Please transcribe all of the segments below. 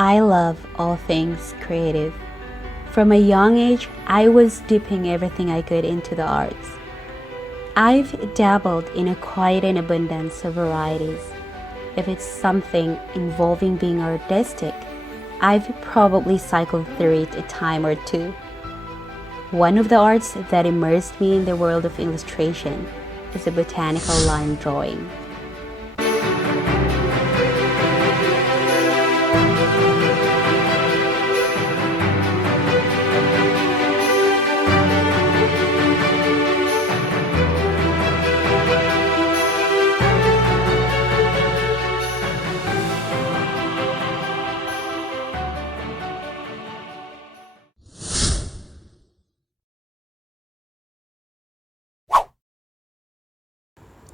I love all things creative. From a young age, I was dipping everything I could into the arts. I've dabbled in a quite an abundance of varieties. If it's something involving being artistic, I've probably cycled through it a time or two. One of the arts that immersed me in the world of illustration is the botanical line drawing.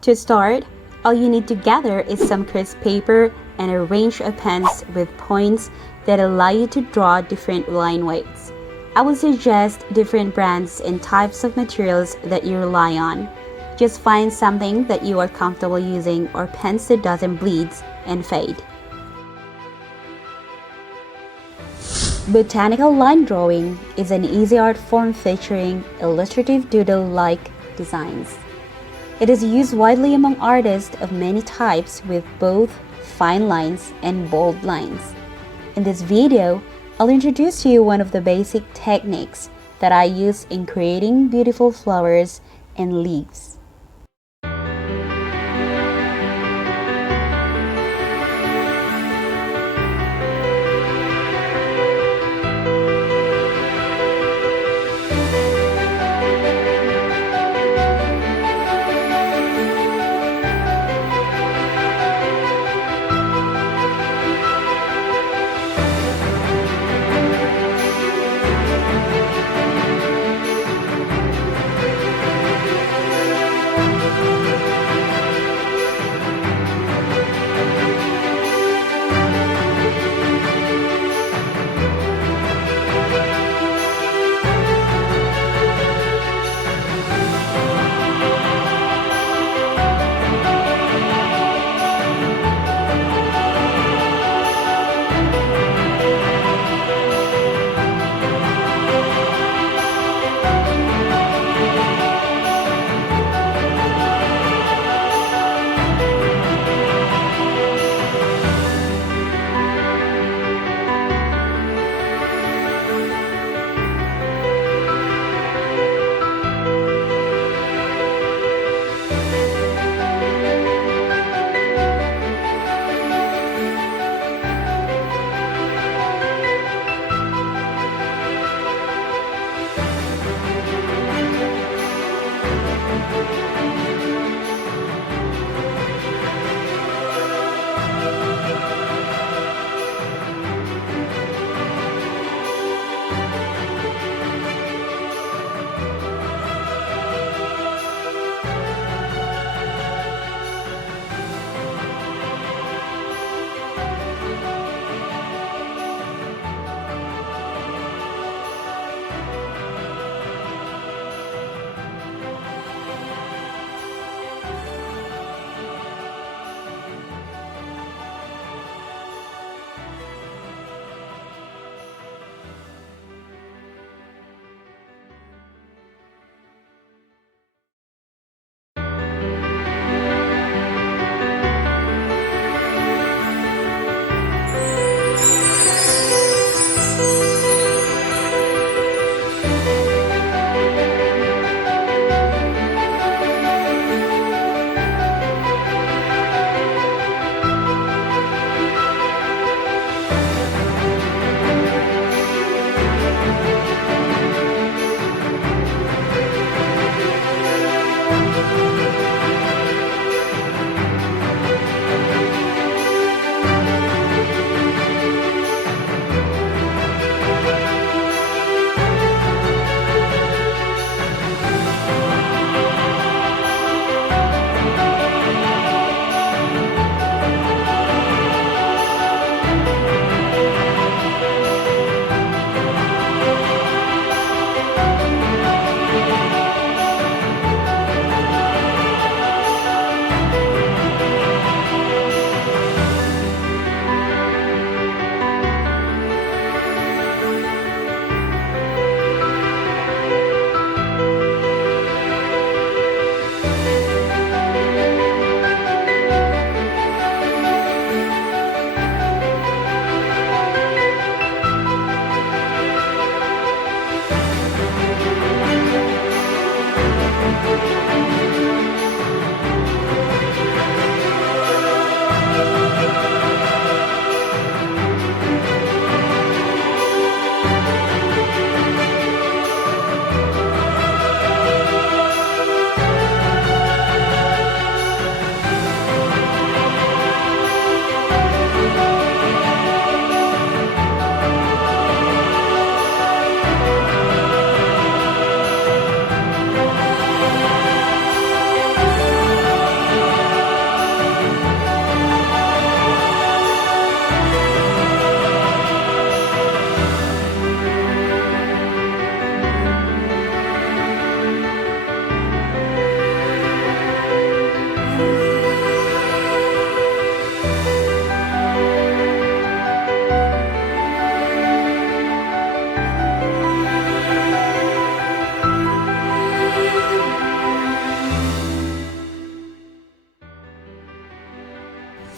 To start, all you need to gather is some crisp paper and a range of pens with points that allow you to draw different line weights. I would suggest different brands and types of materials that you rely on. Just find something that you are comfortable using or pens that doesn't bleed and fade. Botanical line drawing is an easy art form featuring illustrative doodle-like designs. It is used widely among artists of many types with both fine lines and bold lines. In this video, I'll introduce to you one of the basic techniques that I use in creating beautiful flowers and leaves.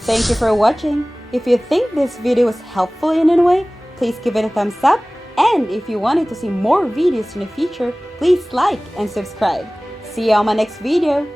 Thank you for watching. If you think this video was helpful in any way, please give it a thumbs up. And if you wanted to see more videos in the future, please like and subscribe. See you on my next video.